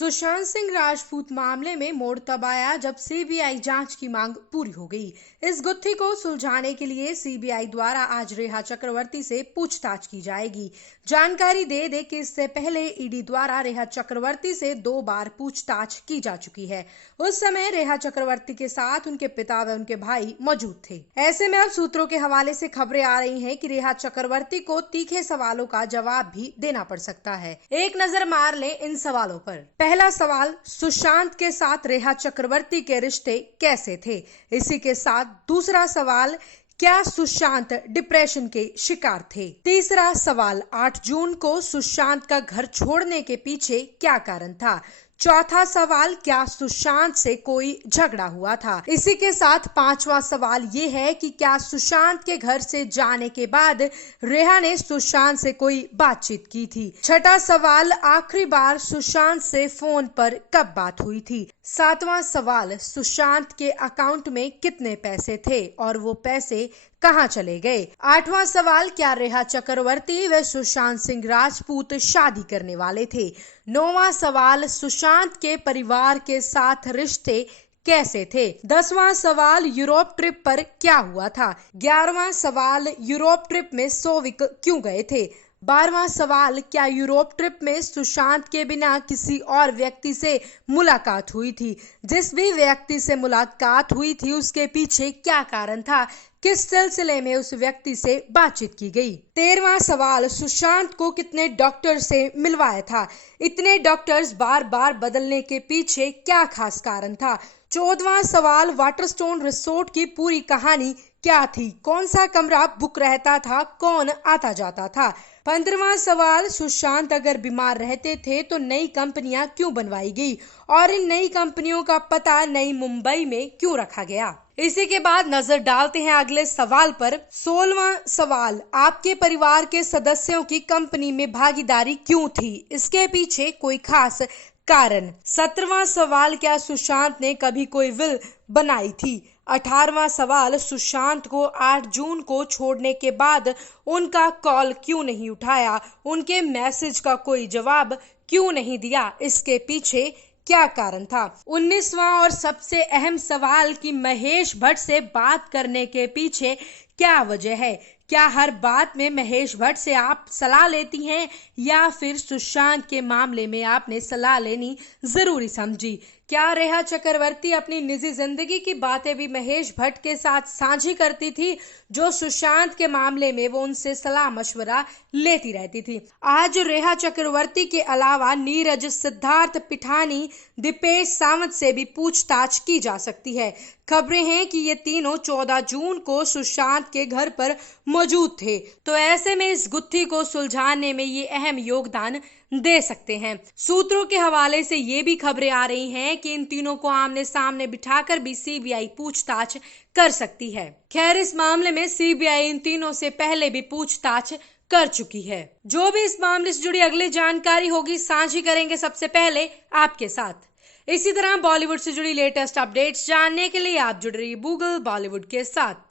सुशांत सिंह राजपूत मामले में मोड़ तब आया जब सीबीआई जांच की मांग पूरी हो गई। इस गुत्थी को सुलझाने के लिए सीबीआई द्वारा आज रेखा चक्रवर्ती से पूछताछ की जाएगी। जानकारी दे दे कि इससे पहले ईडी द्वारा रेखा चक्रवर्ती से 2 बार पूछताछ की जा चुकी है। उस समय रेखा चक्रवर्ती के साथ उनके पिता व उनके भाई मौजूद थे। ऐसे में अब सूत्रों के हवाले से खबरें आ रही हैं कि रेखा चक्रवर्ती को तीखे सवालों का जवाब भी देना पड़ सकता है। एक नजर मार लें इन सवालों पर। पहला सवाल, सुशांत के साथ रेखा चक्रवर्ती के रिश्ते कैसे थे? इसी के साथ दूसरा सवाल, क्या सुशांत डिप्रेशन के शिकार थे? तीसरा सवाल, 8 जून को सुशांत का घर छोड़ने के पीछे क्या कारण था? चौथा सवाल, क्या सुशांत से कोई झगड़ा हुआ था? इसी के साथ पांचवा सवाल ये है कि क्या सुशांत के घर से जाने के बाद रेखा ने सुशांत से कोई बातचीत की थी? छठा सवाल, आखिरी बार सुशांत से फोन पर कब बात हुई थी? सातवां सवाल, सुशांत के अकाउंट में कितने पैसे थे और वो पैसे कहां चले गए? आठवां सवाल, क्या रेखा चक्रवर्ती व सुशांत सिंह राजपूत शादी करने वाले थे? नौवां सवाल, सुशांत के परिवार के साथ रिश्ते कैसे थे? 10वां सवाल, यूरोप ट्रिप पर क्या हुआ था? 11वां सवाल, यूरोप ट्रिप में सोविक क्यों गए थे? 12वां सवाल, क्या यूरोप ट्रिप में सुशांत के बिना किसी और व्यक्ति से मुलाकात हुई थी? जिस भी व्यक्ति से मुलाकात हुई थी उसके पीछे क्या कारण था? किस सिलसिले में उस व्यक्ति से बातचीत की गई? 13वां सवाल, सुशांत को कितने डॉक्टर से मिलवाया था? इतने डॉक्टर्स बार बार बदलने के पीछे क्या खास कारण था? 14वां सवाल, वाटरस्टोन रिसोर्ट की पूरी कहानी क्या थी? कौन सा कमरा बुक रहता था? कौन आता जाता था? 15वां सवाल, सुशांत अगर बीमार रहते थे तो नई कंपनियां क्यों बनवाई गई और इन नई कंपनियों का पता नई मुंबई में क्यों रखा गया? इसी के बाद नजर डालते हैं अगले सवाल पर। 16वां सवाल, आपके परिवार के सदस्यों की कंपनी में भागीदारी क्यों थी? इसके पीछे कोई खास कारण? 17वां सवाल, क्या सुशांत ने कभी कोई विल बनाई थी? 18वां सवाल, सुशांत को 8 जून को छोड़ने के बाद उनका कॉल क्यों नहीं उठाया? उनके मैसेज का कोई जवाब क्यों नहीं दिया? इसके पीछे क्या कारण था? 19वां और सबसे अहम सवाल कि महेश भट्ट से बात करने के पीछे क्या वजह है? क्या हर बात में महेश भट्ट से आप सलाह लेती हैं या फिर सुशांत के मामले में आपने सलाह लेनी जरूरी समझी? क्या रेखा चक्रवर्ती अपनी निजी जिंदगी की बातें भी महेश भट्ट के साथ साझी करती थी, जो सुशांत के मामले में वो उनसे सलाह मशवरा लेती रहती थी? आज रेखा चक्रवर्ती के अलावा नीरज, सिद्धार्थ पिठानी, दीपेश सावंत से भी पूछताछ की जा सकती है। खबरें हैं कि ये तीनों 14 जून को सुशांत के घर पर मौजूद थे, तो ऐसे में इस गुत्थी को सुलझाने में ये अहम योगदान दे सकते हैं। सूत्रों के हवाले से ये भी खबरें आ रही हैं कि इन तीनों को आमने सामने बिठाकर भी सीबीआई पूछताछ कर सकती है। खैर, इस मामले में सीबीआई इन तीनों से पहले भी पूछताछ कर चुकी है। जो भी इस मामले से जुड़ी अगली जानकारी होगी साझी करेंगे सबसे पहले आपके साथ। इसी तरह बॉलीवुड से जुड़ी लेटेस्ट अपडेट्स जानने के लिए आप जुड़ रहिए गूगल बॉलीवुड के साथ।